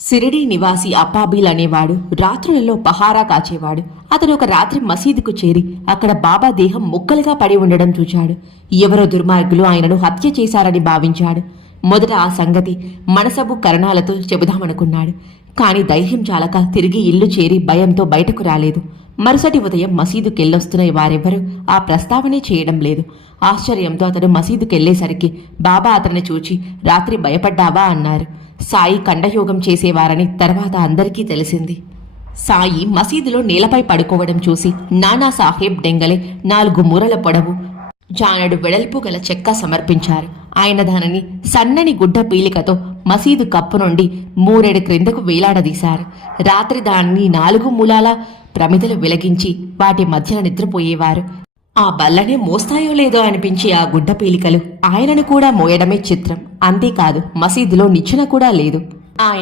సిరిడి నివాసి అప్పాబీల్ అనేవాడు రాత్రులలో పహారా కాచేవాడు. అతను ఒక రాత్రి మసీదుకు చేరి అక్కడ బాబా దేహం ముక్కలుగా పడి ఉండడం చూశాడు. ఎవరో దుర్మార్గులు ఆయనను హత్య చేశారని భావించాడు. మొదట ఆ సంగతి మనసబు కరణాలతో చెబుదామనుకున్నాడు. కాని ధైర్యం చాలక తిరిగి ఇల్లు చేరి భయంతో బయటకు రాలేదు. మరుసటి ఉదయం మసీదుకెళ్ళొస్తున్న వారెవ్వరూ ఆ ప్రస్తావనే చేయడం లేదు. ఆశ్చర్యంతో అతడు మసీదుకెళ్లేసరికి బాబా అతన్ని చూచి, రాత్రి భయపడ్డావా అన్నారు. సాయి కండయోగం చేసేవారని తర్వాత అందరికీ తెలిసింది. సాయి మసీదులో నేలపై పడుకోవడం చూసి నానాసాహెబ్ డెంగలే 4 మూరల పొడవు జానడు వెడల్పు గల చెక్క సమర్పించారు. ఆయన దానిని సన్నని గుడ్డ పీలికతో మసీదు కప్పు నుండి 3 అడుగుల క్రిందకు వేలాడదీశారు. రాత్రి దాన్ని 4 మూలాల ప్రమిదలు వెలిగించి వాటి మధ్యన నిద్రపోయేవారు. ఆ బల్లనే మోస్తాయో లేదో అనిపించే ఆ గుడ్డ పీలికలు ఆయనను కూడా మోయడమే చిత్రం. అంతేకాదు, మసీదులో నిచ్చెన కూడా లేదు. ఆయన